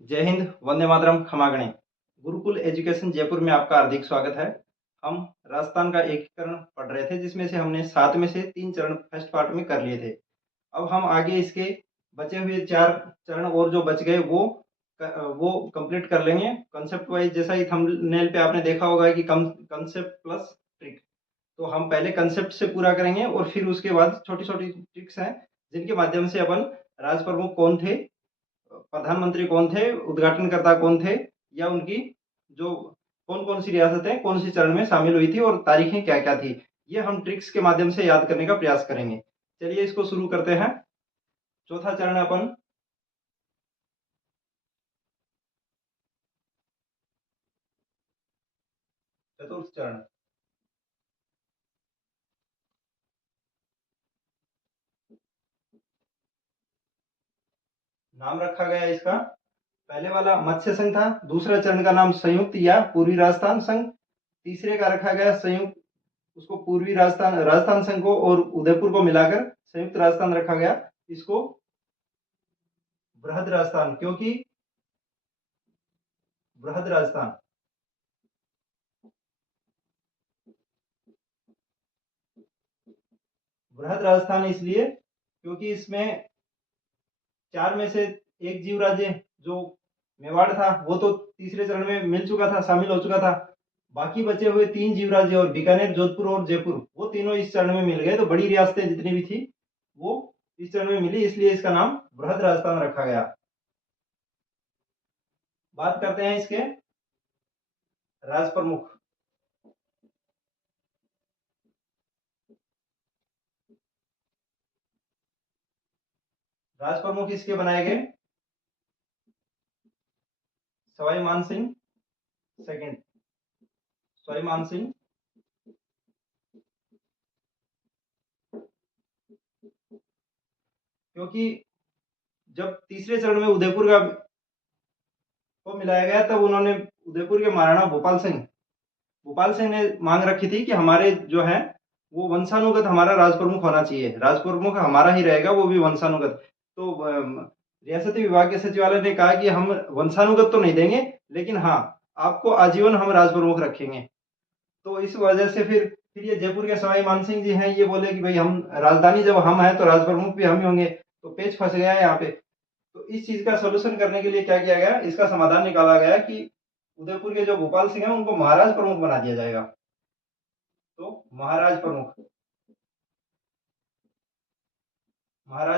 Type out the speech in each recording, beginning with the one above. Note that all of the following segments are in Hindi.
जय हिंद, वंदे मातरम, खमागणे। गुरुकुल एजुकेशन जयपुर में आपका हार्दिक स्वागत है। हम राजस्थान का एकीकरण पढ़ रहे थे, जिसमें से हमने 7 में से 3 चरण फर्स्ट पार्ट में कर लिए थे। अब हम आगे इसके बचे हुए 4 चरण और जो बच गए वो कंप्लीट कर लेंगे। कॉन्सेप्ट वाइज जैसा ही थंबनेल पे आपने देखा होगा कि कॉन्सेप्ट प्लस ट्रिक। तो हम पहले कॉन्सेप्ट से पूरा करेंगे और फिर उसके बाद छोटी-छोटी ट्रिक्स हैं, जिनके माध्यम से अपन राज प्रमुख कौन थे, प्रधानमंत्री कौन थे, उद्घाटनकर्ता कौन थे, या उनकी जो कौन-कौन सी रियासतें कौन सी चरण में शामिल हुई थी और तारीखें क्या-क्या थी, ये हम ट्रिक्स के माध्यम से याद करने का प्रयास करेंगे। चलिए इसको शुरू करते हैं। चौथा चरण अपन चतुर्थ चरण, नाम रखा गया इसका। पहले वाला मत्स्य संघ था, दूसरा चरण का नाम संयुक्त या पूर्वी राजस्थान संघ, तीसरे का रखा गया संयुक्त, उसको पूर्वी राजस्थान राजस्थान संघ को और उदयपुर को मिलाकर संयुक्त राजस्थान रखा गया। इसको बृहद राजस्थान, क्योंकि बृहद राजस्थान बृहद राजस्थान इसलिए क्योंकि इसमें 4 में से एक जीव राज्य जो मेवाड़ था वो तो तीसरे चरण में मिल चुका था, शामिल हो चुका था। बाकी बचे हुए 3 जीव राज्य और बीकानेर, जोधपुर और जयपुर, वो तीनों इस चरण में मिल गए। तो बड़ी रियासतें जितनी भी थी वो इस चरण में मिली, इसलिए इसका नाम बृहद राजस्थान रखा गया। बात करते हैं इसके राज प्रमुख। राज प्रमुख इसके बनाए गए सवाई मान सिंह सेकंड, सवाई मान सिंह। क्योंकि जब तीसरे चरण में उदयपुर का को मिलाया गया तब उन्होंने उदयपुर के महाराणा भोपाल सिंह ने मांग रखी थी कि हमारे जो है वो वंशानुगत हमारा राज प्रमुख होना चाहिए, राज प्रमुख हमारा ही रहेगा, वो भी वंशानुगत। तो रियासती विभाग के सचिवालय ने कहा कि हम वंशानुगत तो नहीं देंगे, लेकिन हाँ, आपको आजीवन हम राज प्रमुख रखेंगे। तो इस वजह से फिर ये जयपुर के सवाई मानसिंह जी हैं, ये बोले कि भाई हम राजधानी जब हम हैं तो राज प्रमुख भी हम ही होंगे। तो पेच फंस गया है यहाँ पे। तो इस चीज का सोल्यूशन करने के लिए क्या किया गया, इसका समाधान निकाला गया कि उदयपुर के जो भोपाल सिंह है उनको महाराज प्रमुख बना दिया जाएगा। तो महाराज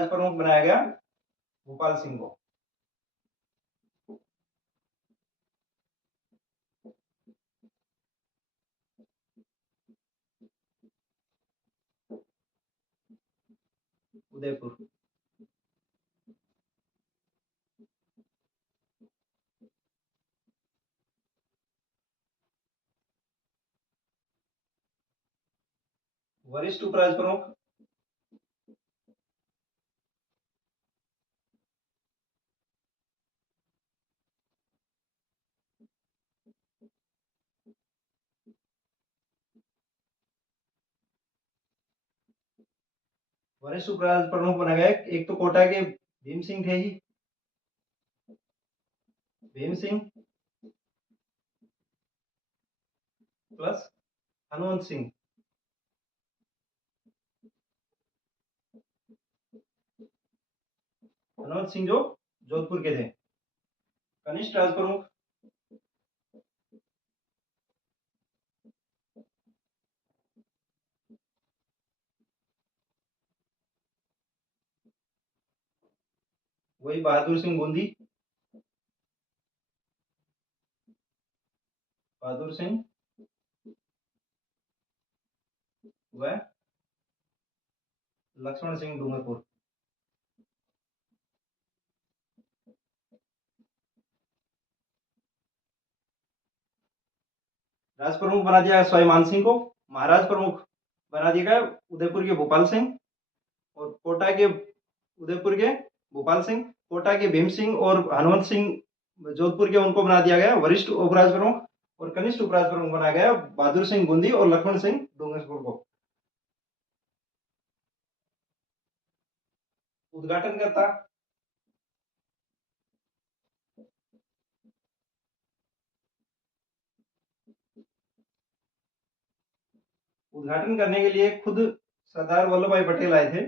प्रमुख बनाया गया भोपाल सिंह को। उदयपुर, वरिष्ठ उपराज प्रमुख, वरिष्ठ उपराज प्रमुख बना गया एक तो कोटा के भीम सिंह थे ही, भीम सिंह प्लस हनुमंत सिंह। हनुमंत सिंह जो जोधपुर के थे। कनिष्ठ राज प्रमुख, वही बहादुर सिंह बूंदी, बहादुर सिंह व लक्ष्मण सिंह डूंगरपुर। राज प्रमुख बना दिया सवाई मानसिंह को। महाराज प्रमुख बना दिया गया उदयपुर के भोपाल सिंह, और कोटा के उदयपुर के भोपाल सिंह, कोटा के भीम सिंह और हनुमंत सिंह जोधपुर के, उनको बना दिया गया वरिष्ठ उपराज प्रमुख। और कनिष्ठ उपराज प्रमुख बनाया गया बहादुर सिंह बूंदी और लक्ष्मण सिंह डूंगरपुर को। उद्घाटन करता उद्घाटन करने के लिए खुद सरदार वल्लभ भाई पटेल आए थे।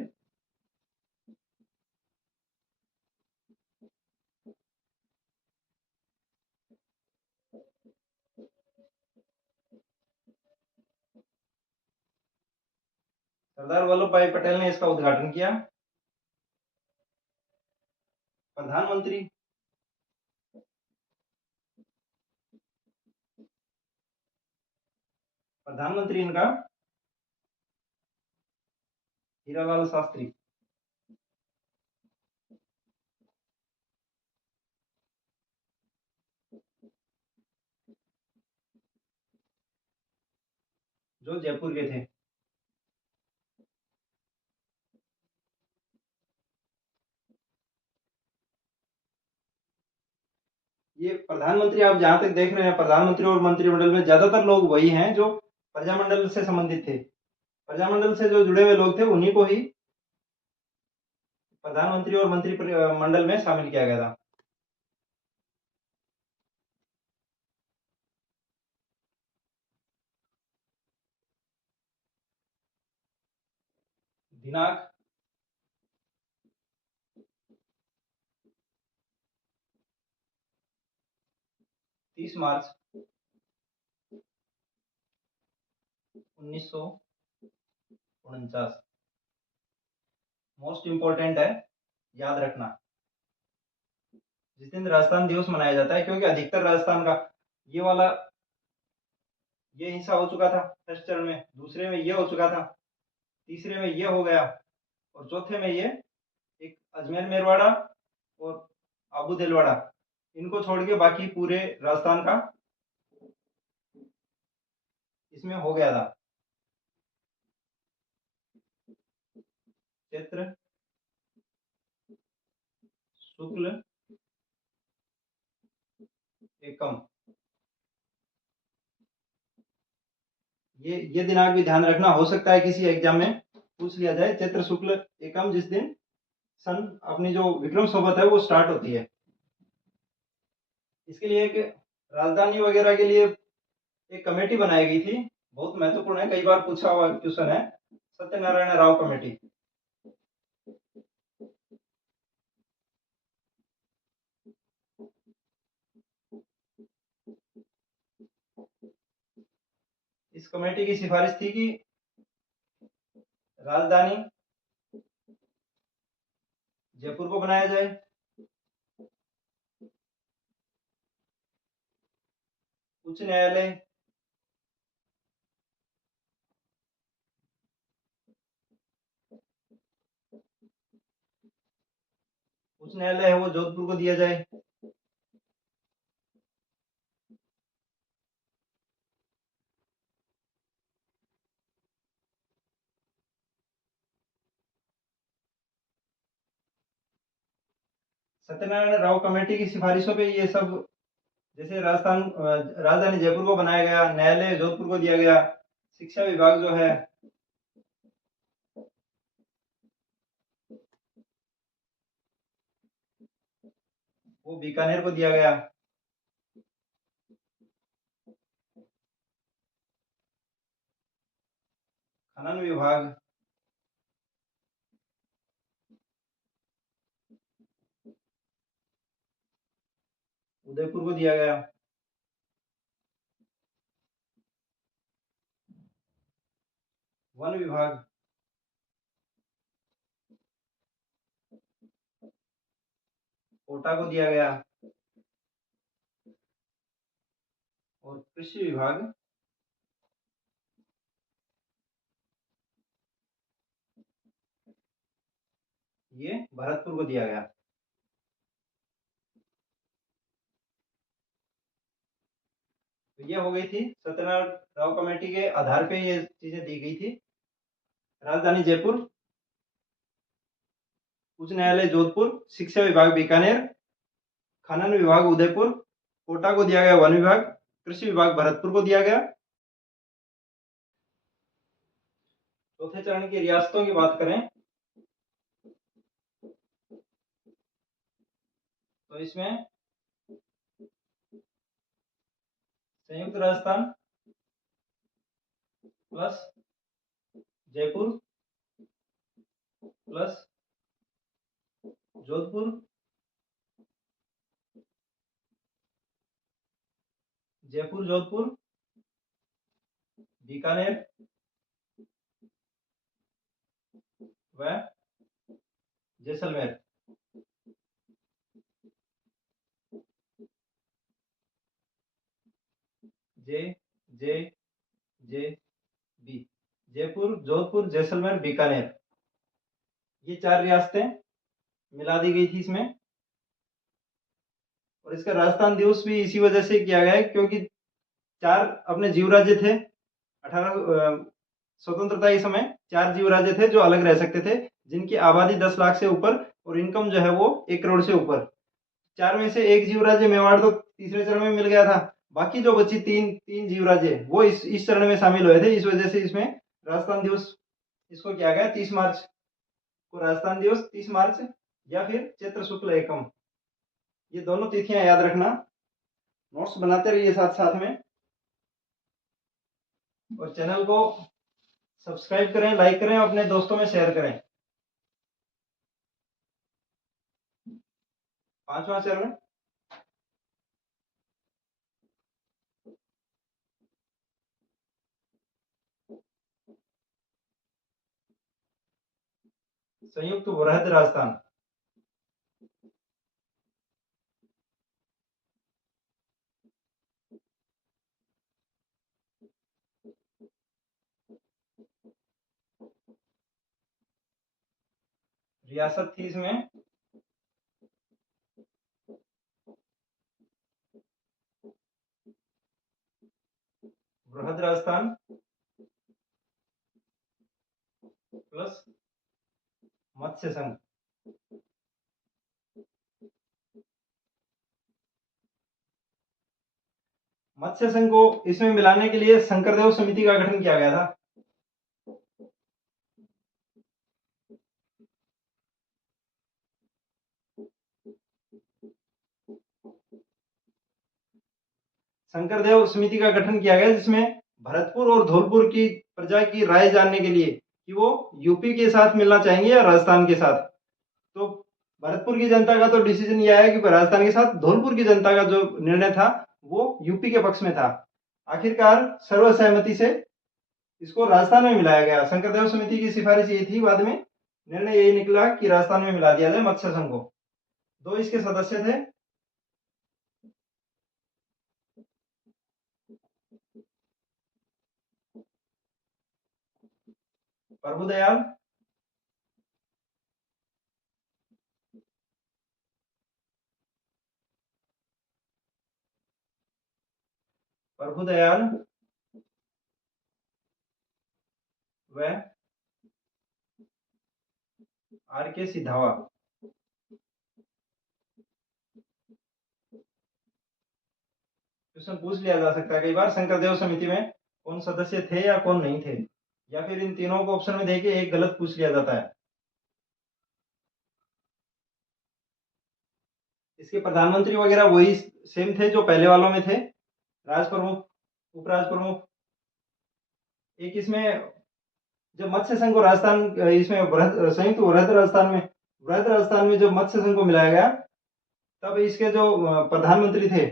सरदार वल्लभ भाई पटेल ने इसका उद्घाटन किया। प्रधानमंत्री प्रधानमंत्री इनका हीरालाल शास्त्री। जो जयपुर के थे। ये प्रधानमंत्री आप जहां तक देख रहे हैं, प्रधानमंत्री और मंत्रिमंडल में ज्यादातर लोग वही हैं जो प्रजामंडल से संबंधित थे। प्रजामंडल से जो जुड़े हुए लोग थे उन्हीं को ही प्रधानमंत्री और मंत्रिमंडल में शामिल किया गया था। दिनांक 30 मार्च 1949। मोस्ट इंपोर्टेंट है, याद रखना। जिस दिन राजस्थान दिवस मनाया जाता है, क्योंकि अधिकतर राजस्थान का ये वाला ये हिस्सा हो चुका था फर्स्ट चरण में, दूसरे में ये हो चुका था, तीसरे में ये हो गया और चौथे में ये एक अजमेर मेरवाड़ा और आबू दिलवाड़ा, इनको छोड़ के बाकी पूरे राजस्थान का इसमें हो गया था। चैत्र शुक्ल एकम, ये दिनांक भी ध्यान रखना, हो सकता है किसी एग्जाम में पूछ लिया जाए। चैत्र शुक्ल एकम, जिस दिन सन अपनी जो विक्रम संवत है वो स्टार्ट होती है। इसके लिए एक राजधानी वगैरह के लिए एक कमेटी बनाई गई थी, बहुत महत्वपूर्ण है, कई बार पूछा हुआ क्वेश्चन है, सत्यनारायण राव कमेटी। इस कमेटी की सिफारिश थी कि राजधानी जयपुर को बनाया जाए, उच्च न्यायालय है वो जोधपुर को दिया जाए, सत्यनारायण राव कमेटी की सिफारिशों पे ये सब, जैसे राजधानी जयपुर को बनाया गया, न्यायालय जोधपुर को दिया गया, शिक्षा विभाग जो है वो बीकानेर को दिया गया, खनन विभाग उदयपुर को दिया गया, वन विभाग कोटा को दिया गया और कृषि विभाग ये भरतपुर को दिया गया। तो ये हो गई थी सत्यनारायण राव कमेटी के आधार पे ये चीजें दी गई थी। राजधानी जयपुर, उच्च न्यायालय जोधपुर, शिक्षा विभाग बीकानेर, खनन विभाग उदयपुर, कोटा को दिया गया वन विभाग, कृषि विभाग भरतपुर को दिया गया। चौथे चरण की रियासतों की बात करें तो इसमें संयुक्त राजस्थान प्लस जयपुर प्लस जोधपुर, जयपुर जोधपुर बीकानेर व जैसलमेर। जे जे जे बी, जयपुर जोधपुर जैसलमेर बीकानेर, ये 4 रियासतें मिला दी गई थी इसमें। और इसका राजस्थान दिवस भी इसी वजह से किया गया है क्योंकि 4 अपने जीव राज्य थे। 18 स्वतंत्रता के समय 4 जीव राज्य थे जो अलग रह सकते थे, जिनकी आबादी 10 लाख से ऊपर और इनकम जो है वो 1 करोड़ से ऊपर। 4 में से एक जीव राज्य मेवाड़ तो तीसरे चरण में मिल गया था, बाकी जो बची तीन जीव राज्य वो इस चरण में शामिल हुए थे। इस वजह से इसमें राजस्थान दिवस इसको किया गया 30 मार्च को। राजस्थान दिवस 30 मार्च या फिर चैत्र शुक्ल एकम, ये दोनों तिथियां याद रखना। नोट्स बनाते रहिए साथ साथ में, और चैनल को सब्सक्राइब करें, लाइक करें, अपने दोस्तों में शेयर करें। 5वां चरण संयुक्त वृहद राजस्थान। रियासत थी इसमें वृहद राजस्थान प्लस मत्स्य संघ। मत्स्य संघ को इसमें मिलाने के लिए शंकरदेव समिति का गठन किया गया था। शंकरदेव समिति का गठन किया गया जिसमें भरतपुर और धौलपुर की प्रजा की राय जानने के लिए कि वो यूपी के साथ मिलना चाहेंगे या राजस्थान के साथ। तो भरतपुर की जनता का तो डिसीजन ये आया कि राजस्थान के साथ। धौलपुर की जनता का जो निर्णय था वो यूपी के पक्ष में था। आखिरकार सर्वसहमति से इसको राजस्थान में मिलाया गया। शंकरदेव समिति की सिफारिश ये थी, बाद में निर्णय यही निकला कि राजस्थान में मिला दिया जाए मत्स्य संघ को। 2 इसके सदस्य थे, प्रभुदयाल प्रभुदयाल व आर के सिधावा। क्वेश्चन पूछ लिया जा सकता है कई बार, शंकरदेव समिति में कौन सदस्य थे या कौन नहीं थे, या फिर इन तीनों को ऑप्शन में देके एक गलत पूछ लिया जाता है। इसके प्रधानमंत्री वगैरह वही सेम थे जो पहले वालों में थे, राज प्रमुख, उपराज प्रमुख। एक इसमें जब मत्स्य संघ को राजस्थान इसमें संयुक्त वृहद राजस्थान में जब मत्स्य संघ को मिलाया गया, तब इसके जो प्रधानमंत्री थे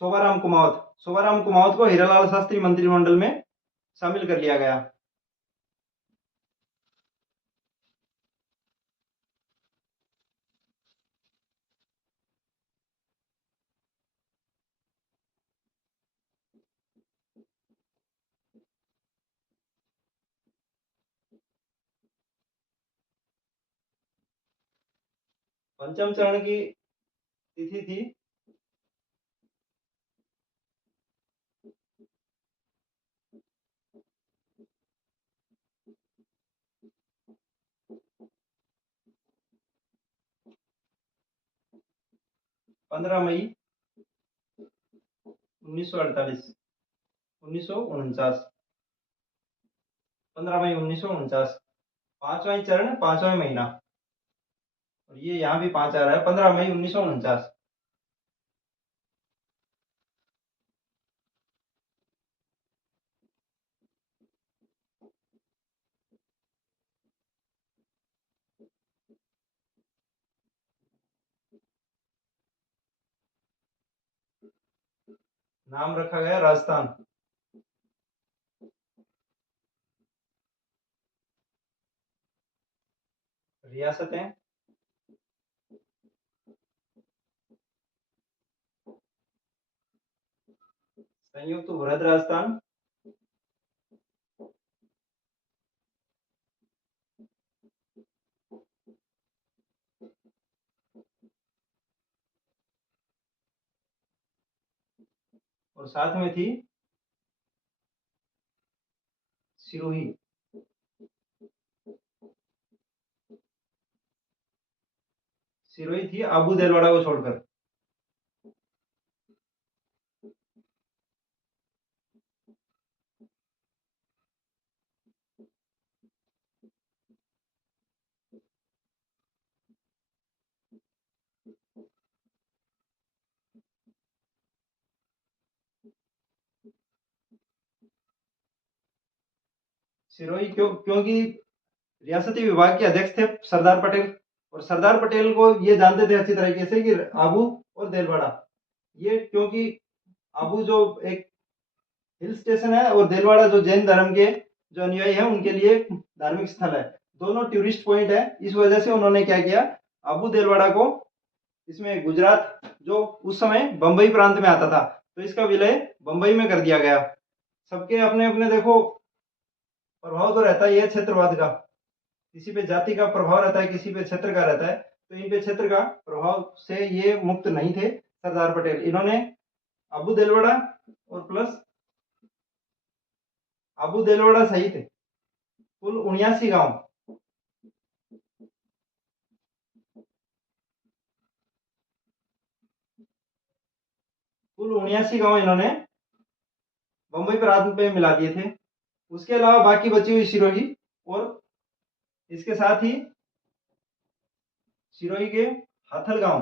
शोभाराम कुमावत को हीरालाल शास्त्री मंत्रिमंडल में शामिल कर लिया गया। पंचम चरण की तिथि थी 15 मई 1948 1949। 15 मई 1949 5वां चरण 5वां महीना, और ये यहाँ भी 5 आ रहा है, 15 मई 1949। नाम रखा गया राजस्थान। रियासतें, संयुक्त वृहद राजस्थान, और साथ में थी सिरोही। सिरोही थी आबू देलवाड़ा को छोड़कर। सिरोही क्योंकि रियासती विभाग के अध्यक्ष थे सरदार पटेल, और सरदार पटेल को ये जानते थे अच्छी तरीके से कि आबू और देलवाड़ा, ये क्योंकि आबू जो एक हिल स्टेशन है और देलवाड़ा जो जैन धर्म के जो अनुयायी है उनके लिए एक धार्मिक स्थल है, दोनों टूरिस्ट पॉइंट है। इस वजह से उन्होंने क्या किया, आबू देलवाड़ा को इसमें गुजरात जो उस समय बंबई प्रांत में आता था, तो इसका विलय बंबई में कर दिया गया। सबके अपने अपने देखो प्रभाव तो रहता ही है क्षेत्रवाद का, किसी पे जाति का प्रभाव रहता है, किसी पे क्षेत्र का रहता है, तो इन पे क्षेत्र का प्रभाव से ये मुक्त नहीं थे सरदार पटेल। इन्होंने अबू देलवाड़ा और प्लस अबू देलवाड़ा सहित कुल 79 गांव, कुल 79 गांव इन्होंने बंबई प्रांत पे मिला दिए थे। उसके अलावा बाकी बची हुई सिरोही और इसके साथ ही सिरोही के हाथल गांव,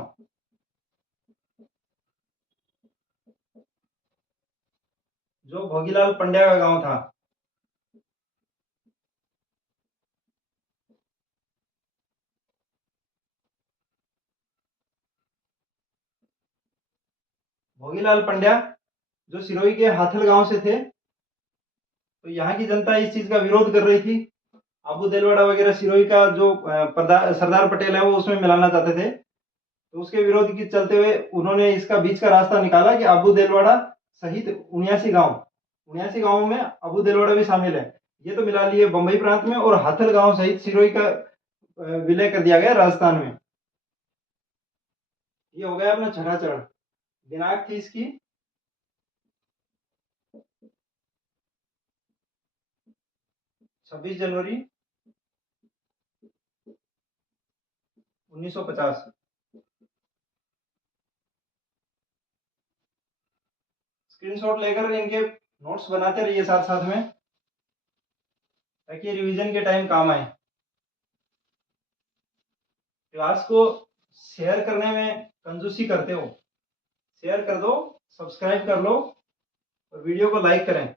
जो भोगीलाल पंड्या का गांव था। भोगीलाल पंड्या जो सिरोही के हाथल गांव से थे, तो यहाँ की जनता इस चीज का विरोध कर रही थी। अबू देलवाड़ा वगैरह सिरोही का जो सरदार पटेल है वो उसमें मिलाना चाहते थे, तो उसके विरोध के चलते हुए उन्होंने इसका बीच का रास्ता निकाला कि अबू देलवाड़ा सहित 79 गांवों में अबू देलवाड़ा भी शामिल है, ये तो मिला लिए बंबई प्रांत में, और हाथल गांव सहित सिरोही का विलय कर दिया गया राजस्थान में। ये हो गया अपना छठा चरण। दिनांक थी इसकी 26 जनवरी 1950। स्क्रीनशॉट लेकर इनके नोट्स बनाते रहिए साथ साथ में, ताकि रिवीजन के टाइम काम आए। क्लास को शेयर करने में कंजूसी करते हो, शेयर कर दो, सब्सक्राइब कर लो और वीडियो को लाइक करें।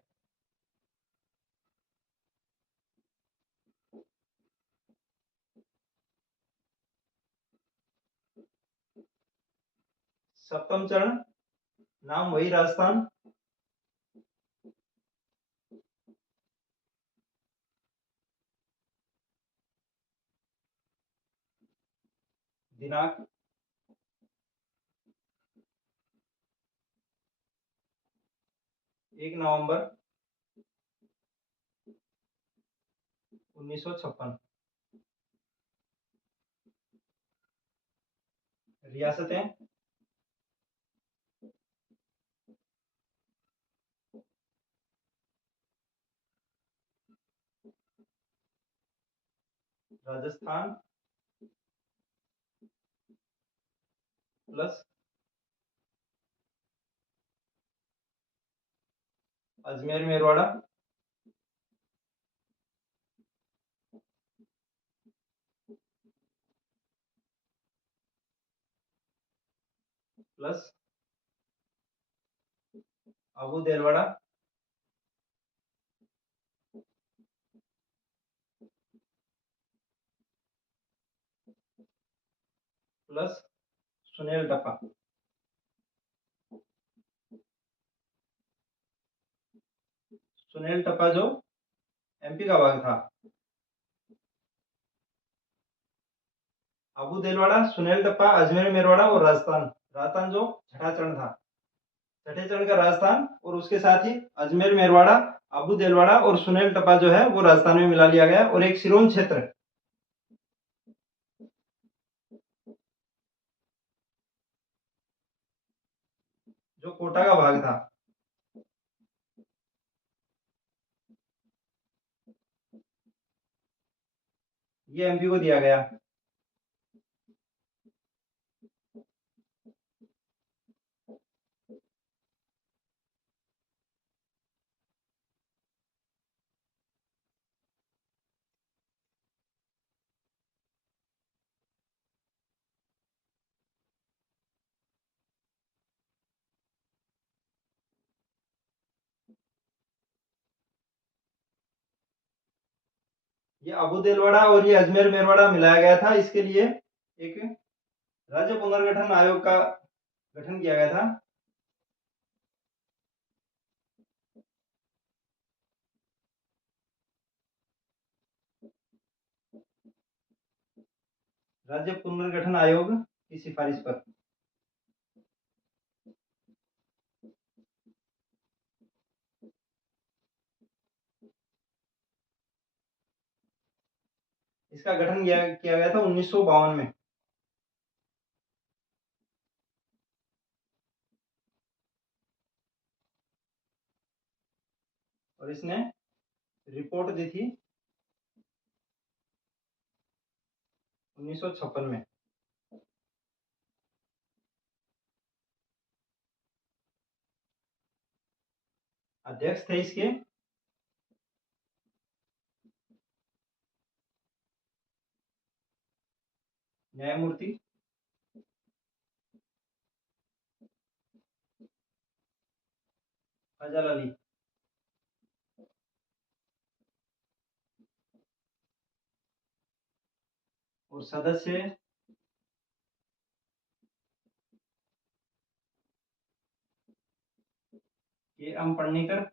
सप्तम चरण, नाम वही राजस्थान। दिनांक 1 नवंबर 1956। रियासतें, Rajasthan plus Ajmer Merwara plus Abu Delwara plus Sunel Tappa. Sunel Tappa जो एमपी का भाग था। अबू देलवाड़ा, सुनील टप्पा, अजमेर मेरवाड़ा और राजस्थान। राजस्थान जो छठा चरण था, छठे चरण का राजस्थान, और उसके साथ ही अजमेर मेरवाड़ा, अबू देलवाड़ा और सुनील टप्पा जो है वो राजस्थान में मिला लिया गया, और एक सिरोंज क्षेत्र जो कोटा का भाग था, ये एमपी को दिया गया। ये अबू देलवाड़ा और ये अजमेर मेरवाड़ा मिलाया गया था, इसके लिए एक राज्य पुनर्गठन आयोग का गठन किया गया था। राज्य पुनर्गठन आयोग की सिफारिश पर। इसका गठन किया गया था 1952 में। और इसने रिपोर्ट दी थी 1956 में। अध्यक्ष थे इसके न्यायमूर्ति फजल अली। और सदस्य के एम पन्नीकर,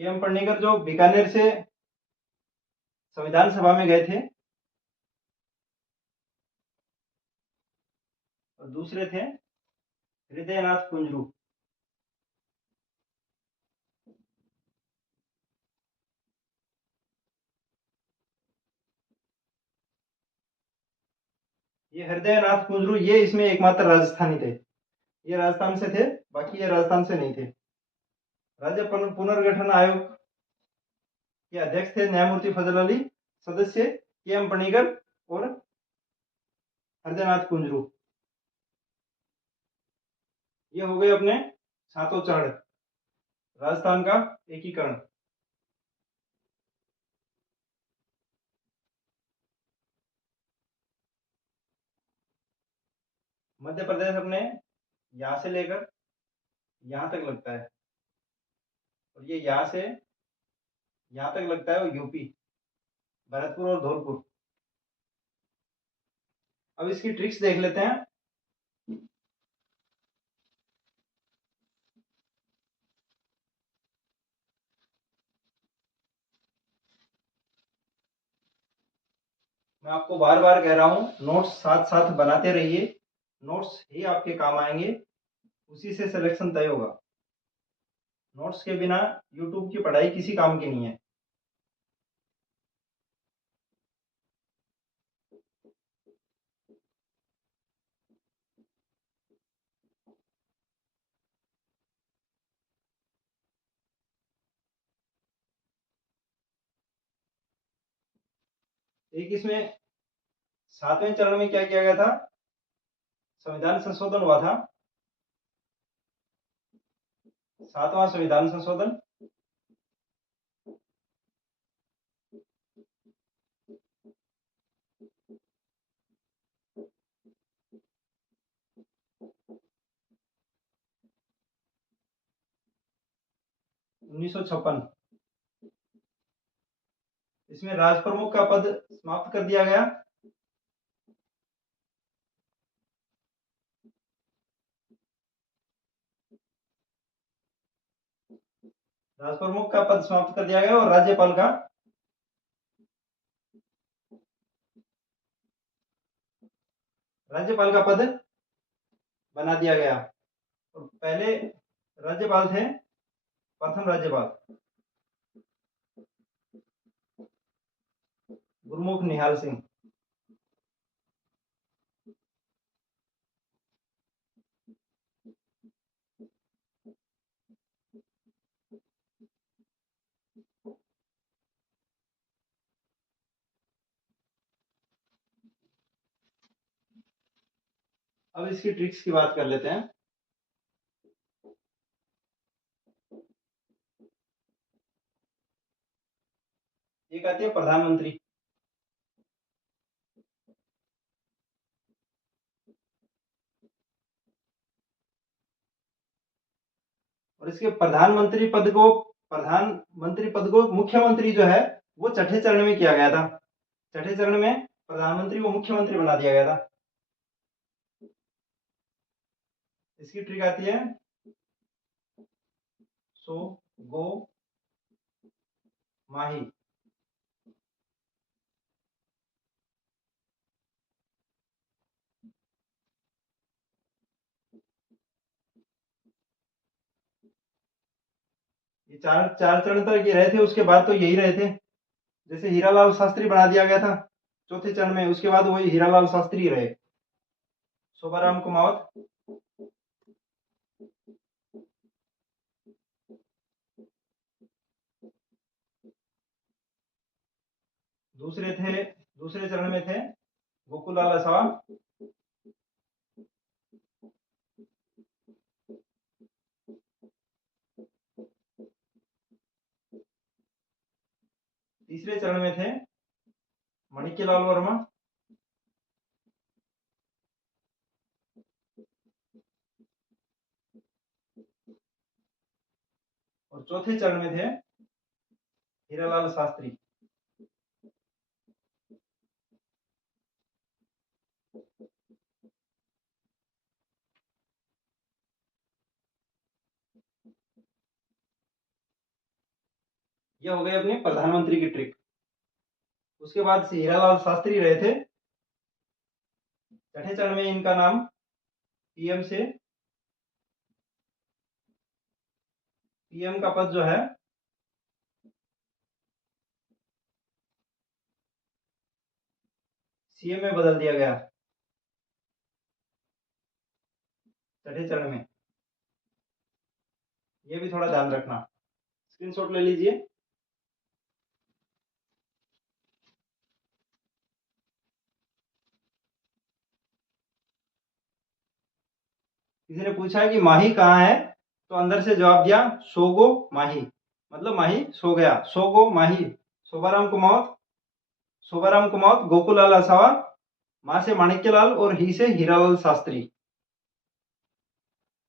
के एम पन्नीकर जो बीकानेर से संविधान सभा में गए थे। और दूसरे थे हृदयनाथ कुंजरू। ये हृदयनाथ कुंजरू ये इसमें एकमात्र राजस्थानी थे, ये राजस्थान से थे, बाकी ये राजस्थान से नहीं थे। राज्य पुनर्गठन आयोग के अध्यक्ष थे न्यायमूर्ति फजल अली, सदस्य के एम पन्नीकर और हृदयनाथ कुंजरू। ये हो गए अपने सातों चरण राजस्थान का एकीकरण। मध्य प्रदेश अपने यहाँ से लेकर यहाँ तक लगता है, और ये यहाँ से यहाँ तक लगता है, और यूपी भरतपुर और धौलपुर। अब इसकी ट्रिक्स देख लेते हैं। मैं आपको बार बार कह रहा हूँ, नोट्स साथ साथ बनाते रहिए, नोट्स ही आपके काम आएंगे, उसी से सिलेक्शन तय होगा। नोट्स के बिना यूट्यूब की पढ़ाई किसी काम की नहीं है। एक इसमें सातवें चरण में क्या किया गया था, संविधान संशोधन हुआ था, सातवां संविधान संशोधन। उन्नीस सौ छप्पन, इसमें राज प्रमुख का पद समाप्त कर दिया गया। राजप्रमुख का पद समाप्त कर दिया गया और राज्यपाल का पद बना दिया गया। और पहले राज्यपाल थे प्रथम राज्यपाल गुरमुख निहाल सिंह। अब इसकी ट्रिक्स की बात कर लेते हैं। एक आती है प्रधानमंत्री। और इसके प्रधानमंत्री पद को मुख्यमंत्री जो है वो छठे चरण में किया गया था। छठे चरण में प्रधानमंत्री को मुख्यमंत्री बना दिया गया था। इसकी ट्रिक आती है सो गो माही। ये चार चार चरण तक ये रहे थे, उसके बाद तो यही रहे थे। जैसे हीरालाल शास्त्री बना दिया गया था चौथे चरण में, उसके बाद वही हीरालाल शास्त्री रहे। शोभाराम कुमावत, दूसरे चरण में थे गोकुलाल असावा। तीसरे चरण में थे माणिक्यलाल वर्मा। और चौथे चरण में थे हीरालाल शास्त्री। ये हो गए अपने प्रधानमंत्री की ट्रिक। उसके बाद से हीरालाल शास्त्री रहे थे। छठे चरण में इनका नाम पीएम का पद जो है सीएम में बदल दिया गया छठे चरण में। ये भी थोड़ा ध्यान रखना। स्क्रीनशॉट ले लीजिए। किसी ने पूछा है कि माही कहाँ है, तो अंदर से जवाब दिया सोगो माही, मतलब माही सो गया। सोगो माही। शोभाराम कुमावत गोकुलाल असावा, माँ से माणिक्यलाल और ही से हीरालाल शास्त्री।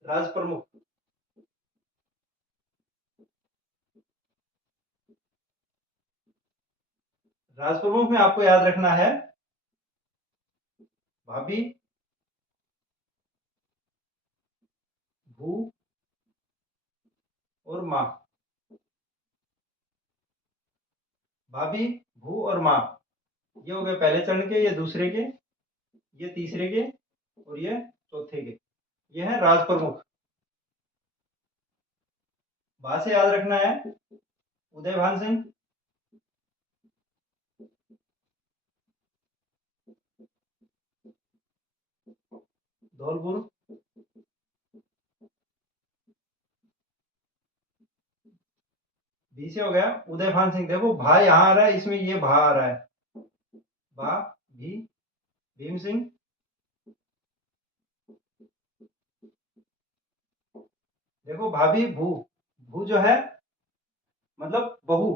राज प्रमुख में आपको याद रखना है भाभी, भू और माँ। भाभी, भू और माँ, ये हो गए पहले चरण के, ये दूसरे के, ये तीसरे के और ये चौथे के। ये है राज प्रमुख। भा से याद रखना है उदय भान सिंह, धौलपुर। बी से हो गया उदय भान सिंह। देखो भा यहाँ आ रहा है, इसमें ये भा आ रहा है। भा भी भीम सिंह। देखो भाभी भू, भू जो है मतलब बहू।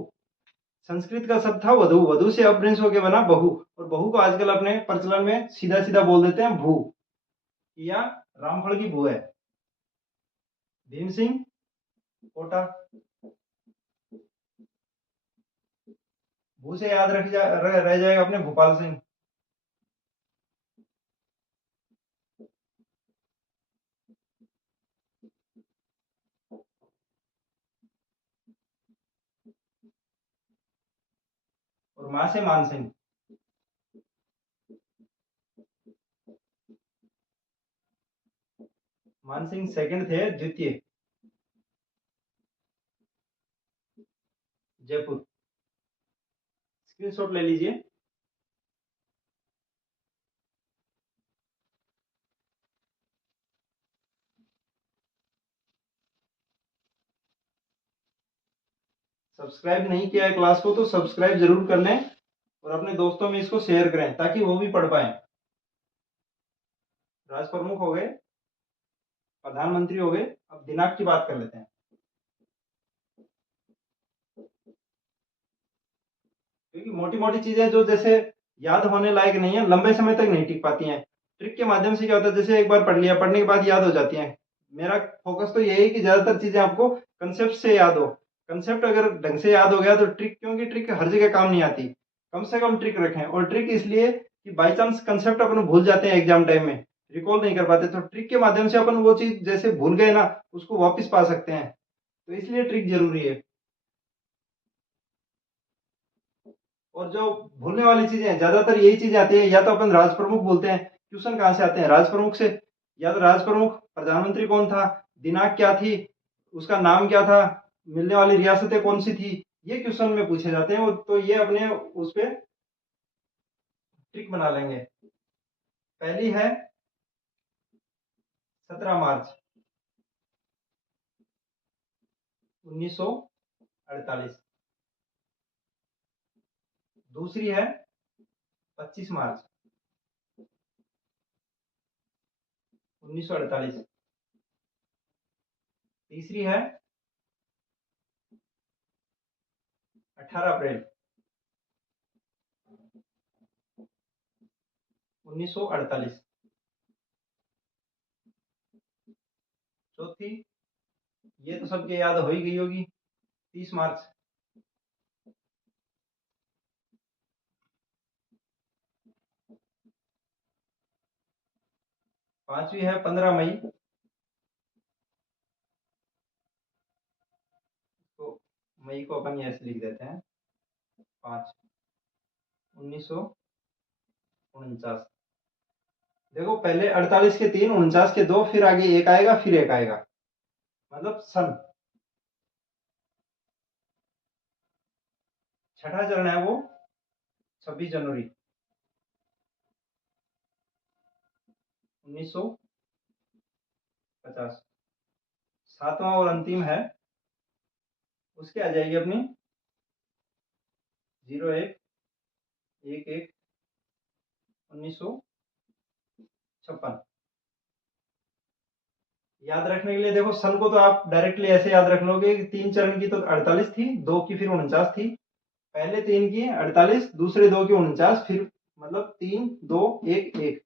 संस्कृत का शब्द था वधु, वधु से अपभ्रंश होके बना बहू। और बहू को आजकल अपने प्रचलन में सीधा सीधा बोल देते हैं भू, या रामफल की भू है। भीम सिंह कोटा। भू से याद रह जाएगा अपने भोपाल सिंह। और मां से मानसिंह। मानसिंह सेकंड थे, द्वितीय जयपुर। स्क्रीनशॉट ले लीजिए। सब्सक्राइब नहीं किया है क्लास को तो सब्सक्राइब जरूर कर लें और अपने दोस्तों में इसको शेयर करें ताकि वो भी पढ़ पाए। राज प्रमुख हो गए, प्रधानमंत्री हो गए। अब दिनांक की बात कर लेते हैं, क्योंकि मोटी मोटी चीजें जो जैसे याद होने लायक नहीं है, लंबे समय तक नहीं टिक पाती हैं। ट्रिक के माध्यम से क्या होता है, जैसे एक बार पढ़ लिया, पढ़ने के बाद याद हो जाती हैं। मेरा फोकस तो यही है कि ज्यादातर चीजें आपको कंसेप्ट से याद हो। कंसेप्ट अगर ढंग से याद हो गया तो ट्रिक, क्योंकि ट्रिक हर जगह काम नहीं आती, कम से कम ट्रिक रखें। और ट्रिक इसलिए कि बाई चांस कंसेप्ट अपन भूल जाते हैं एग्जाम टाइम में, रिकॉल नहीं कर पाते, तो ट्रिक के माध्यम से अपन वो चीज जैसे भूल गए ना, उसको वापस पा सकते हैं। तो इसलिए ट्रिक जरूरी है। और जो भूलने वाली चीजें हैं, ज्यादातर यही चीजें आती है, या तो अपन राज प्रमुख बोलते हैं। क्वेश्चन कहाँ से आते हैं, राज प्रमुख से। या तो राज प्रमुख, प्रधानमंत्री कौन था, दिनांक क्या थी, उसका नाम क्या था, मिलने वाली रियासतें कौन सी थी, ये क्वेश्चन में पूछे जाते हैं। तो ये अपने उस पे ट्रिक बना लेंगे। पहली है 17 मार्च 1948। दूसरी है 25 मार्च 1948। तीसरी है 18 अप्रैल 1948। चौथी, ये तो सबके याद हो ही गई होगी, 30 मार्च। पांचवी है 15 मई। तो मई को अपन ऐसे लिख देते हैं, 5 1949। देखो पहले 48 के 3, 49 के 2, फिर आगे एक आएगा, फिर एक आएगा, मतलब सन। छठा चरण है वो 26 जनवरी 1950। सातवां और अंतिम है, उसके आ जाएगी अपनी 01/11/1956। याद रखने के लिए देखो, सन को तो आप डायरेक्टली ऐसे याद रख लोगे कि तीन चरण की तो 48 थी, दो की फिर 49 थी। पहले तीन की 48, दूसरे दो की 49, फिर मतलब 3 2 1 1।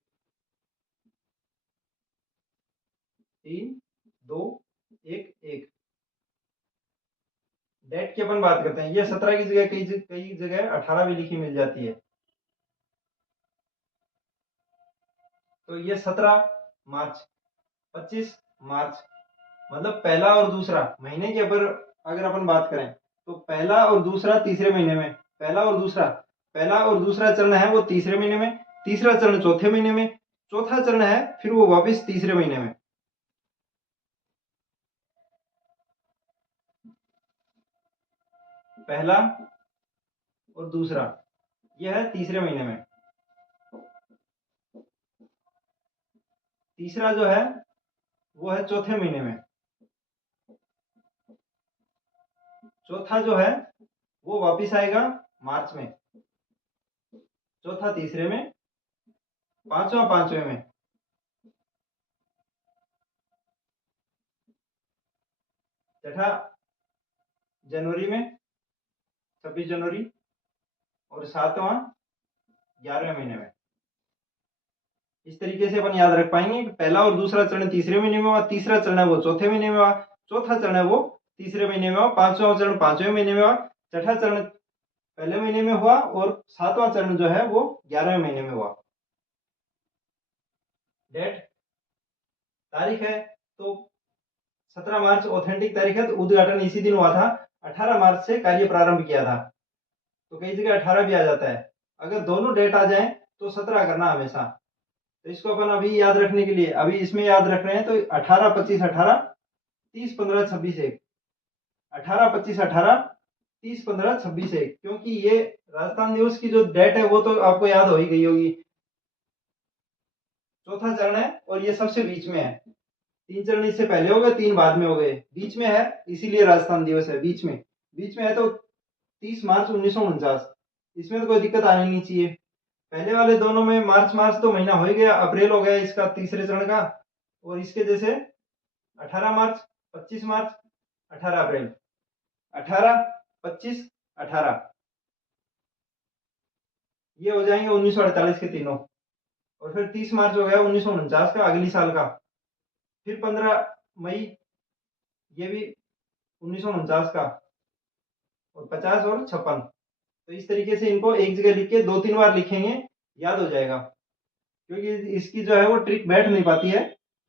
3 2 1 1। डेट की अपन बात करते हैं, ये 17 की जगह कई जगह 18 भी लिखी मिल जाती है। तो ये 17 मार्च, 25 मार्च, मतलब पहला और दूसरा महीने के ऊपर अगर अपन बात करें तो पहला और दूसरा तीसरे महीने में, पहला और दूसरा चरण है वो तीसरे महीने में, तीसरा चरण चौथे महीने में, चौथा चरण है फिर वो वापस तीसरे महीने में। पहला और दूसरा यह है तीसरे महीने में। तीसरा जो है वो है चौथे महीने में। चौथा जो है वो वापिस आएगा मार्च में। चौथा तीसरे में, पांचवा पांचवे में, छठा जनवरी में, 26 जनवरी, और सातवां 11वें महीने में। इस तरीके से अपन याद रख पाएंगे कि पहला और दूसरा चरण तीसरे महीने में हुआ, तीसरा चरण है वो चौथे महीने में हुआ, चौथा चरण है वो तीसरे महीने में हुआ, पांचवा चरण पांचवें महीने में हुआ, छठा चरण पहले महीने में हुआ, और सातवां चरण जो है वो 11वें महीने में हुआ। डेट, तारीख है तो 17 मार्च ऑथेंटिक तारीख है, तो उद्घाटन इसी दिन हुआ था। 18 मार्च से कार्य प्रारंभ किया था। तो कई जगह 18 भी आ जाता है। अगर दोनों डेट आ जाए तो 17 करना हमेशा। तो इसको अपन अभी याद रखने के लिए अभी इसमें याद रख रहे हैं, तो 18 25 18 30 15 26 1, 18 25 18 30 15 26 1, क्योंकि ये राजस्थान दिवस की जो डेट है वो तो आपको याद हो ही गई होगी। चौथा चरण है और ये सबसे बीच में है। 3 चरण इससे पहले हो गए, 3 बाद में हो गए, बीच में है, इसीलिए राजस्थान दिवस है बीच में। बीच में है तो 30 मार्च 1949। इसमें तो कोई दिक्कत आनी नहीं चाहिए। पहले वाले दोनों में मार्च मार्च तो महीना हो ही गया, अप्रैल हो गया इसका तीसरे चरण का। और इसके जैसे 18 मार्च 25 मार्च 18 अप्रैल, 18 25 18, ये हो जाएंगे 1948 के तीनों। और फिर 30 मार्च हो गया 1949 का, अगली साल का। फिर 15 मई, ये भी 1949 का। और 50 और 56। तो इस तरीके से इनको एक जगह लिख के 2-3 बार लिखेंगे, याद हो जाएगा। क्योंकि इसकी जो है वो ट्रिक बैठ नहीं पाती है।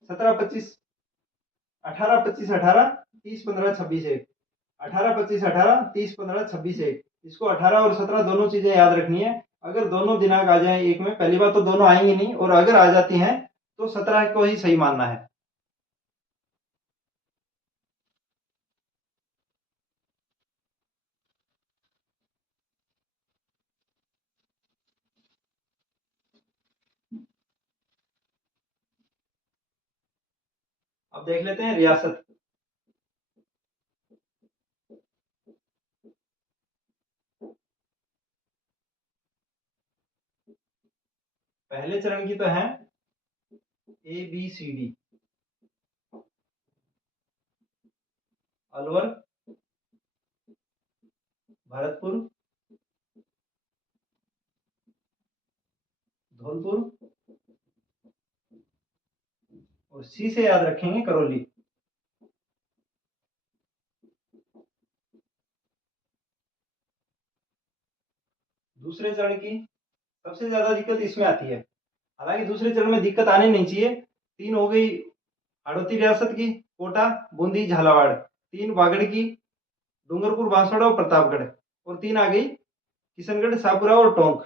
17 25 18 25 18 30 15 26 1, 18 25 18 30 15 26 1। इसको 18 और 17 दोनों चीजें याद रखनी है। अगर दोनों दिनांक आ जाए एक में, पहली बात तो दोनों आएंगी नहीं, और अगर आ जाती हैं तो 17 को ही सही मानना है। अब देख लेते हैं रियासत। पहले चरण की तो है ABCD। अलवर, भरतपुर, धौलपुर, और सी से याद रखेंगे करौली। दूसरे चरण की सबसे ज्यादा दिक्कत इसमें आती है। हालांकि दूसरे चरण में दिक्कत आनी नहीं चाहिए। 3 हो गई हाड़ौती रियासत की, कोटा, बूंदी, झालावाड़। 3 बागड़ की, डूंगरपुर, बांसवाड़ा और प्रतापगढ़। और 3 आ गई किशनगढ़, शाहपुरा और टोंक।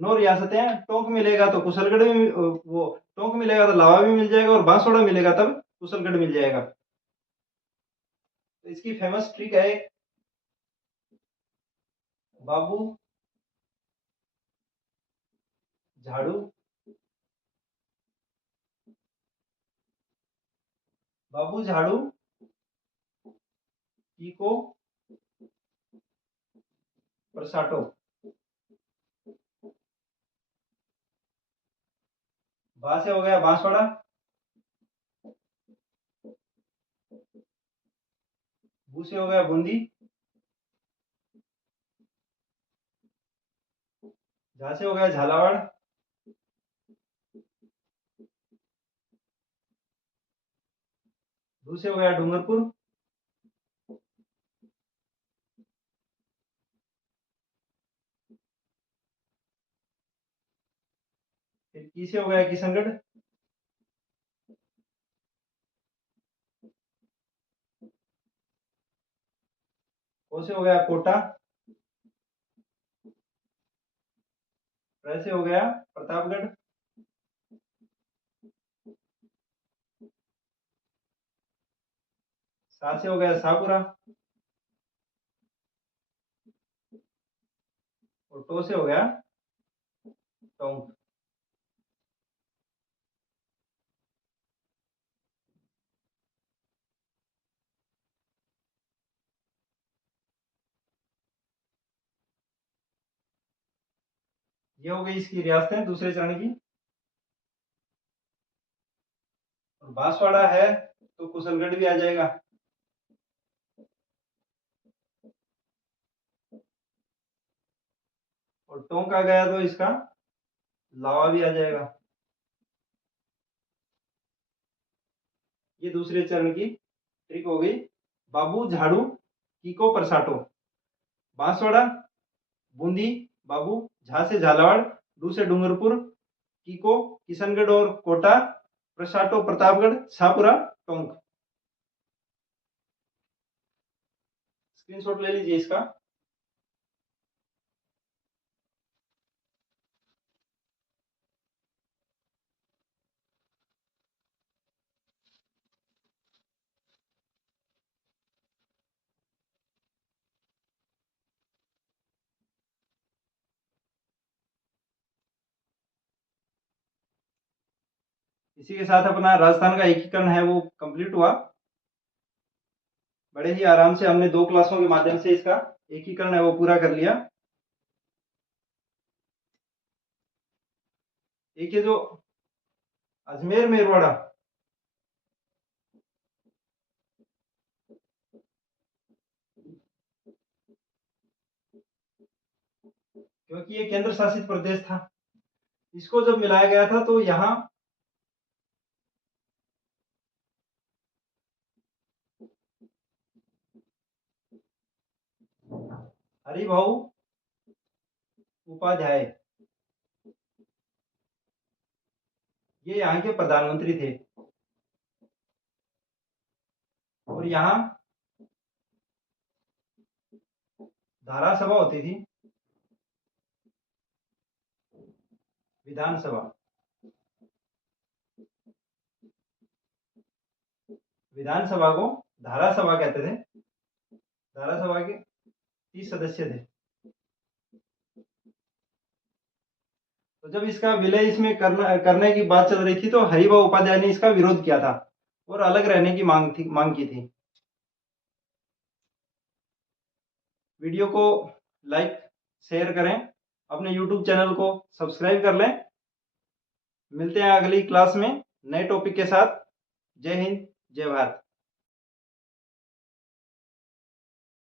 9 रियासतें। टोंक मिलेगा तो कुशलगढ़ भी, वो टोंक मिलेगा तो लावा भी मिल जाएगा, और बांसवाड़ा मिलेगा तब कुशलगढ़ मिल जाएगा। तो इसकी फेमस ट्रिक है बाबू झाड़ू, बाबू झाड़ू इको प्रसाटो। बा से हो गया बांसवाड़ा, बू से हो गया बूंदी, झा से हो गया झालावाड़, धू से हो गया डूंगरपुर, फिर की से हो गया किशनगढ़, ओ से हो गया कोटा, प्र से हो गया प्रतापगढ़, सा से हो गया शाहपुरा, और टो से हो गया टोंक। ये हो गई इसकी रियासतें दूसरे चरण की। और बांसवाड़ा है तो कुशलगढ़ भी आ जाएगा। और टोंक आ गया तो इसका लावा भी आ जाएगा। ये दूसरे चरण की ट्रिक हो गई। बाबू झाड़ू कीको परसाटो, बांसवाड़ा, बूंदी, बाबू, झा से झालावाड़, डू से डूंगरपुर, कीको किशनगढ़ और कोटा, प्रसाटो प्रतापगढ़, शाहपुरा, टोंक। स्क्रीनशॉट ले लीजिए इसका। इसी के साथ अपना राजस्थान का एकीकरण है वो कंप्लीट हुआ। बड़े ही आराम से हमने 2 क्लासों के माध्यम से इसका एकीकरण है वो पूरा कर लिया। एक ये जो अजमेर मेरवाड़ा, क्योंकि ये केंद्र शासित प्रदेश था, इसको जब मिलाया गया था तो यहाँ हरिभाऊ उपाध्याय ये यहाँ के प्रधानमंत्री थे। और यहाँ धारा सभा होती थी, विधानसभा, विधानसभा को धारा सभा कहते थे। धारा सभा के 30 सदस्य थे। तो जब इसका विलय इसमें करने की बात चल रही थी तो हरिभाऊ उपाध्याय ने इसका विरोध किया था और अलग रहने की मांग की थी। वीडियो को लाइक शेयर करें, अपने YouTube चैनल को सब्सक्राइब कर लें। मिलते हैं अगली क्लास में नए टॉपिक के साथ। जय हिंद, जय भारत।